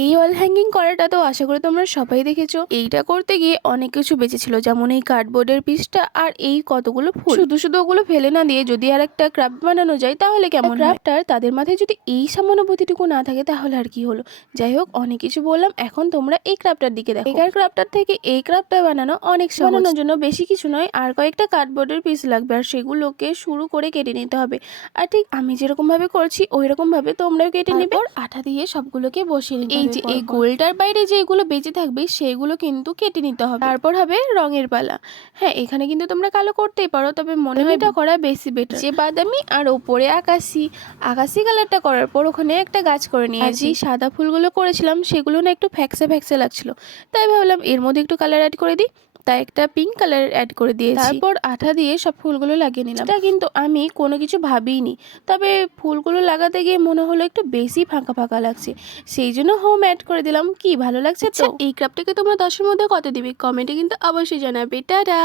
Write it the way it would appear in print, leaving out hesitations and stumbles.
এই wall hanging করাটা তো আশা করি তোমরা সবাই দেখেছো। এইটা করতে গিয়ে অনেক কিছু বেঁচেছিল, যেমন এই কার্ডবোর্ডের পিসটা আর এই কতগুলো ফুল। শুধু শুধু ওগুলো ফেলে না দিয়ে যদি আর একটা ক্রাফট বানানো যায় তাহলে কেমন ক্রাফটার তাদের মাথায় যদি এই সামানুভূতিটুকু না থাকে তাহলে আর কি হলো। যাই হোক, অনেক কিছু বললাম, এখন তোমরা এই ক্রাফটার দিকে দেখো। একার ক্রাফটার থেকে এই ক্রাফটটা বানানো অনেক সহজ। বানানোর জন্য বেশি কিছু নয়, আর কয়েকটা কার্ডবোর্ডের পিস লাগবে, আর সেগুলোকে শুরু করে কেটে নিতে হবে। আর ঠিক আমি যেরকম ভাবে করছি ওই রকম ভাবে তোমরাও কেটে নেবে। আঠা দিয়ে সবগুলোকে বসিয়ে নিতে হবে। এই যে এই গোলটার বাইরে যেগুলো বেঁচে থাকবে সেগুলো কিন্তু কেটে নিতে হবে। তারপর হবে রঙের পালা। হ্যাঁ, এখানে কিন্তু তোমরা কালো করতেই পারো, তবে মনে হয় এটা করা বেশি বেটার। যে বাদামি আর ওপরে আকাশি আকাশি কালারটা করার পর ওখানে একটা গাছ করে নিয়েছি। সাদা ফুলগুলো করেছিলাম সেগুলো না একটু ফ্যাকসে ফ্যাকসে লাগছিল, তাই ভাবলাম এর মধ্যে একটু কালার অ্যাড করে দিই, তাই একটা পিঙ্ক কালার অ্যাড করে দিয়েছি। তারপর আঠা দিয়ে সব ফুলগুলো লাগিয়ে নিলাম। এটা কিন্তু আমি কোনো কিছু ভাবিনি, তবে ফুলগুলো লাগাতে গিয়ে মনে হলো একটু বেশি ফাঁকা ফাঁকা লাগছে, সেই জন্য হোম অ্যাড করে দিলাম। কি ভালো লাগছে তো? এই ক্রাফটটাকে তোমরা 10-এর মধ্যে কত দিবে কমেন্টে কিন্তু অবশ্যই জানাবে। টাটা।